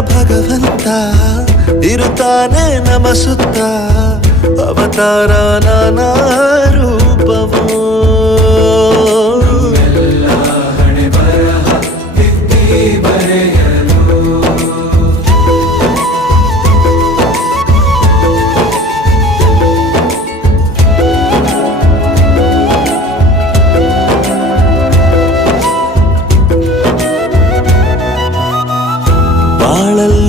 ಭಗವಂತ ಇರುತ್ತಾನೆ ನಮ ಸುತ್ತ ಅವತಾರ ನಾನಾ ರೂಪವೋ.